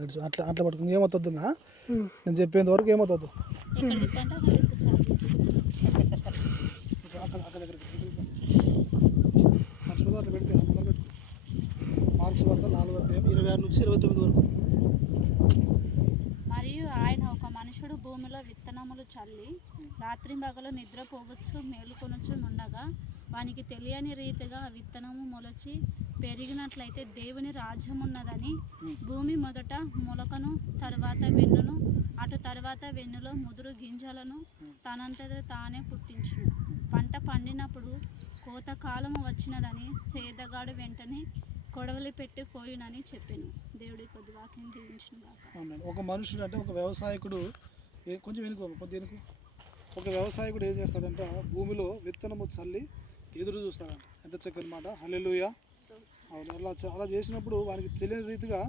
ఇటు అట్లా అట్లా పట్టుకుని ఏమవుతుంది నేను చెప్పేంత వరకు ఏమవుతుంది? మర్చిపోతే అట్లా పెడితే మార్క్స్ వరకు నాలుగు అధ్యాయం ఇరవై ఆరు నుంచి ఇరవై తొమ్మిది వరకు. మరియు ఆయన ఒక మనుషుడు భూమిలో విత్తనములు చల్లి రాత్రి పగలు నిద్రపోవచ్చు మేలుకొనొచ్చు ఉండగా వానికి తెలియని రీతిగా విత్తనము మొలచి పెరిగినట్లయితే దేవుని రాజ్యం ఉన్నదని భూమి మొదట మొలకను తర్వాత వెన్నును అటు తర్వాత వెన్నులో ముదురు గింజలను తనంతట తానే పుట్టించు పంట పండినప్పుడు కోత కాలము వచ్చినదని సేదగాడు వెంటనే కొడవలి పెట్టి కోయునని చెప్పాను. దేవుడి కొద్ది వాక్యం దీవించిన ఒక మనుషుడు అంటే ఒక వ్యవసాయకుడు కొంచెం వెనుకో కొంచెం వెనుక. ఒక వ్యవసాయకుడు ఏం చేస్తాడంటే భూమిలో విత్తనము చల్లి ఎదురు చూస్తాడంట ఎంత చక్కని మాట. హలెలుయ అవును అలా అలా చేసినప్పుడు వారికి తెలియని రీతిగా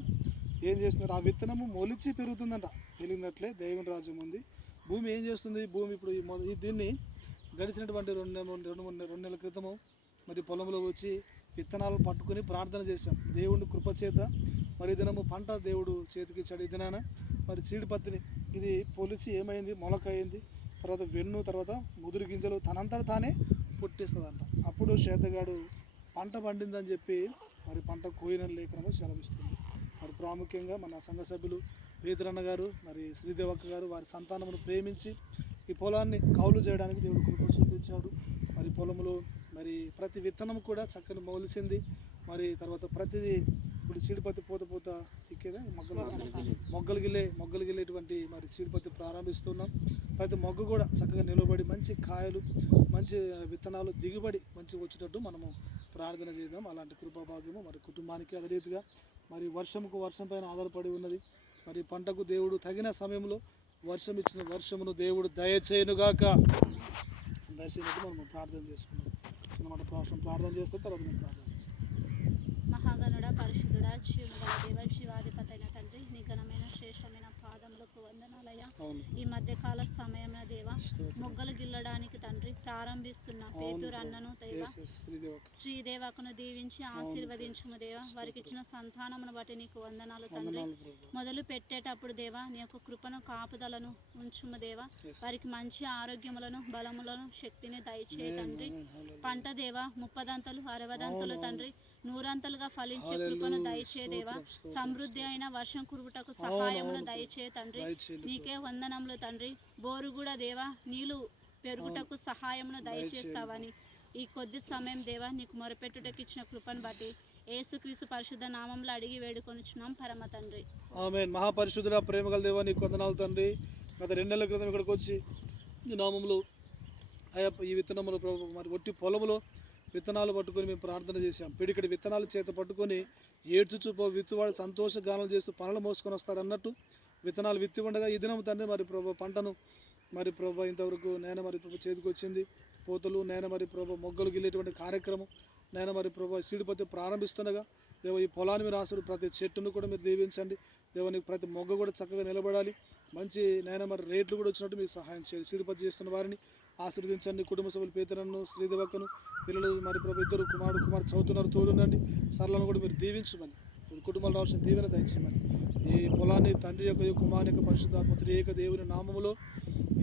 ఏం చేస్తున్నారు? ఆ విత్తనము మొలిచి పెరుగుతుందంట. పెరిగినట్లే దేవుని రాజ్యం ఉంది. భూమి ఏం చేస్తుంది? భూమి ఇప్పుడు ఈ దీన్ని గడిచినటువంటి రెండు నె- రెండు మూడు రెండు నెలల క్రితము మరి పొలంలో వచ్చి విత్తనాలు పట్టుకొని ప్రార్థన చేశాం. దేవుని కృపచేత మరి దినము పంట దేవుడు చేతికి ఇచ్చాడు ఈ దినాన. మరి సీడి పత్తిని ఇది పొలిచి ఏమైంది? మొలక అయింది. తర్వాత వెన్ను తర్వాత ముదురు గింజలు తనంతట తానే పుట్టిస్తుందంట. అప్పుడు చేతగాడు పంట పండిందని చెప్పి మరి పంట కోయిన లేఖనము సెలవిస్తుంది. మరి ప్రాముఖ్యంగా మన సంఘ సభ్యులు వేదరన్న గారు మరి శ్రీదేవక్క గారు వారి సంతానమును ప్రేమించి ఈ పొలాన్ని కౌలు చేయడానికి దేవుడు కృప చూపించాడు మరి పొలంలో మరి ప్రతి విత్తనం కూడా చక్కని మౌలిసింది. మరి తర్వాత ప్రతిదీ ఇప్పుడు సీడిపత్తి పూత పూత తిక్కేదా మొగ్గలు మొగ్గలు గిల్లే మొగ్గలు గిల్లేటువంటి మరి సీడిపత్తి ప్రారంభిస్తున్నాం. ప్రతి మొగ్గ కూడా చక్కగా నిలబడి మంచి కాయలు మంచి విత్తనాలు దిగుబడి మంచిగా వచ్చేటట్టు మనము ప్రార్థన చేద్దాం. అలాంటి కృపాభాగ్యము మరి కుటుంబానికి అదే రీతిగా మరి వర్షముకు వర్షం పైన ఆధారపడి ఉన్నది. మరి పంటకు దేవుడు తగిన సమయంలో వర్షం ఇచ్చిన వర్షమును దేవుడు దయచేయునుగాక. దయచేయనట్టు మనం ప్రార్థన చేసుకున్నాం చిన్నమాట ప్రార్థన ప్రార్థన చేస్తే తర్వాత నేను ప్రార్థన చేస్తాను మహాగణుడ పరిశుద్ధుడ జీవుగల దేవ జీవాధిపతి అయిన తండ్రి నీ ఘనమైన శ్రేష్టమైన పాదములకు వందనాలయ అవును. ఈ మధ్యకాల సమయంలో దేవ. మొగ్గలు గిల్లడానికి తండ్రి ప్రారంభిస్తున్న. పేతురు అన్నను దేవ. శ్రీదేవకును దీవించి ఆశీర్వదించుము దేవ. వారికి ఇచ్చిన సంతానమును బట్టి నీకు వందనాలు తండ్రి. మొదలు పెట్టేటప్పుడు దేవా నీ యొక్క కృపను కాపుదలను ఉంచుము దేవా. వారికి మంచి ఆరోగ్యములను బలములను శక్తిని దయచేయ తండ్రి. పంట దేవా ముప్పదంతలు అరవదంతలు తండ్రి. నూరంతలుగా ఫలించే. కృపను దయచే దేవా. స్తోత్రం, స్తోత్రం, సమృద్ధి అయిన వర్షం కురుటకు సహాయమును దయచే తండ్రి. దయచేయండి నీకే వందనములు తండ్రి. బోరు కూడా దేవా నీళ్ళు పెరుగుటకు సహాయమును దయచేస్తావని. ఈ కొద్ది సమయం దేవా నీకు మొరపెట్టుటకు ఇచ్చిన కృపను బట్టి ఏసుక్రీస్తు పరిశుద్ధ నామంలో అడిగి వేడుకొనిచున్నాం పరమ తండ్రి. ఆమె మహాపరిశుద్ధుల ప్రేమగల దేవా నీకు వందనాలు తండ్రి. గత రెండు నెలల క్రితం ఇక్కడికి వచ్చి ఈ నామంలో అయ్యా ఈ విత్తనములు మరి ఒట్టి పొలములో విత్తనాలు పట్టుకొని మేము ప్రార్థన చేశాం. పిడికడి విత్తనాలు చేత పట్టుకొని ఏడ్చుచూ విత్తువాడు సంతోష గానాలు చేస్తూ పనులు మోసుకొని వస్తారు అన్నట్టు విత్తనాలు విత్తి ఉండగా ఈ దినం తండ్రి మరి ప్రభు పంటను మరి ప్రభు ఇంతవరకు నేను మరి ప్రభు చేతికి వచ్చింది. పోతలు నేను మరి ప్రభు మొగ్గలు గిల్లేటువంటి కార్యక్రమం నేను మరి ప్రభు సీడిపత్తి ప్రారంభిస్తుండగా దేవ ఈ పొలాన్ని మీరు ఆశడు ప్రతి చెట్టును కూడా మీరు దీవించండి. దేవునికి ప్రతి మొగ్గ కూడా చక్కగా నిలబడాలి. మంచి నేను మరి రేట్లు కూడా వచ్చినట్టు మీరు సహాయం చేయండి. సీడిపత్తి చేస్తున్న వారిని ఆశీర్వదించండి. కుటుంబ సభ్యులు పేతనను శ్రీదేవక్కను పిల్లలు మరి ప్రభు ఇద్దరు కుమారుడు కుమారు చదువుతున్నారు తోడుండండి. సరళను కూడా మీరు దీవించమని కుటుంబాలు రావాల్సిన దీవెన దయచేయమని. ఈ పొలాన్ని తండ్రి యొక్క ఈ కుమారుని యొక్క పరిశుద్ధాత్మ త్రియేక దేవుని నామములో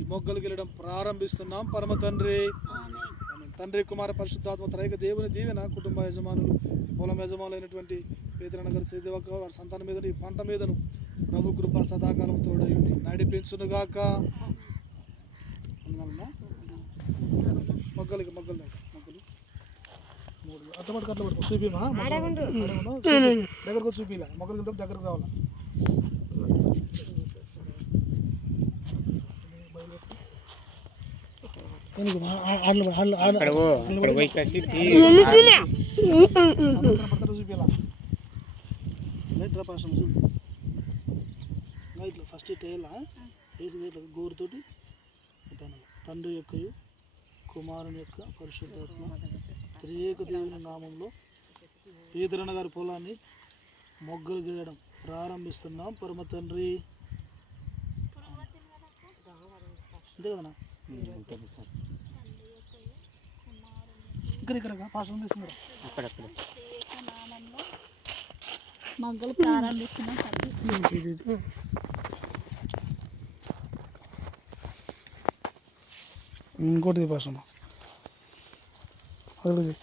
ఈ మొగ్గలు గెలడం ప్రారంభిస్తున్నాం. పరమ తండ్రి. తండ్రి కుమార పరిశుద్ధాత్మ త్రైక దేవుని దీవెన కుటుంబ యజమానులు పొలం యజమానులైనటువంటి పేదరణ గారి శ్రీదేవక వారి సంతానం మీద ఈ పంట మీదను ప్రభు కృప సదాకాలం తోడయుండి నడిపించునుగాక. మొగ్గలకి మొగ్గలు అట్ల పట్టుకు అట్ల పట్టుకో చూపిమా దగ్గరకు వచ్చి చూపిలా. మొగ్గలకి వెళ్తే దగ్గరకు రావాలా? ఫస్ట్ టేలా వేసి ఇట్లా గోరుతోటి తండ్రి యొక్క కుమారుని యొక్క పరిశుద్ధాత్మ. త్రియేక దేవుని నామంలో పీతరణ గారి పొలాన్ని మొగ్గలు గీయడం ప్రారంభిస్తున్నాం. పరమ తండ్రి. అంతే కదనా? ఇక్కడ అక్కడక్కడ మొగ్గలు ప్రారంభిస్తున్నాం. ఇంకోటి దీపాసమ్మ అది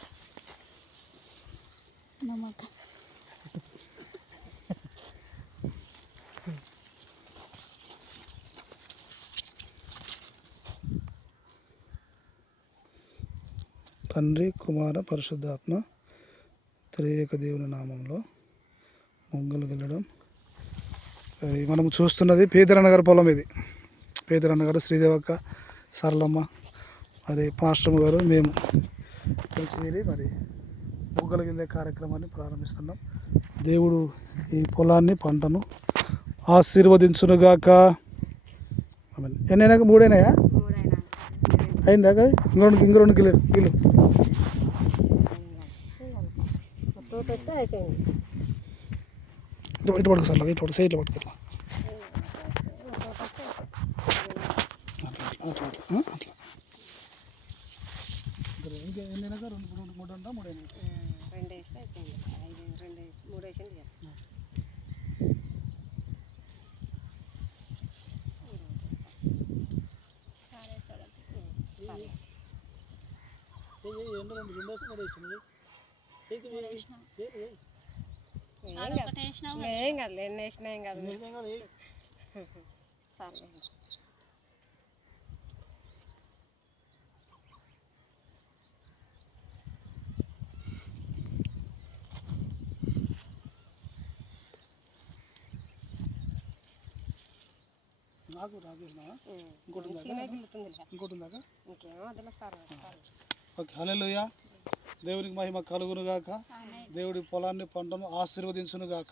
తండ్రి కుమార పరిశుద్ధాత్మ త్రియేక దేవుని నామంలో మొంగలు వెళ్ళడం మనం చూస్తున్నది పేదరన్న గారి పొలం ఇది. పేదరన్న గారు శ్రీదేవక్క సరళమ్మ మరి పాస్టమ్ గారు మేము కలిసి చేరి మరి మొగ్గలు వెళ్ళే కార్యక్రమాన్ని ప్రారంభిస్తున్నాం. దేవుడు ఈ పొలాన్ని పంటను ఆశీర్వదించునుగాక. ఎన్నైనా మూడైనాయా? అయిందా? కదా రెండు ఇంకో రెండు కిలో కిలో. ఇటు ఇటు సార్ ఇటు పట్టుకు సైడ్లో పట్టుకెళ్ళా అట్లా అట్లా అట్లా. ఇంకా ఎన్నైనాక రెండు రెండు మూడు అంటా మూడు రెండు వేస్తే అయిపోయింది. ఐదు రెండు వేసి మూడు వేసింది కదా సరే ఏం కాదు ఒకటి వేసినావు ఏం కాదు. ఎన్ని వేసినా ఏం కాదు సరే. నాకు ఇంకోటి ఇంకోటి ఉందాక ఓకే హల్లెలూయా. దేవునికి మహిమ కలుగును గాక దేవుడి పొలాన్ని పంటను ఆశీర్వదించును గాక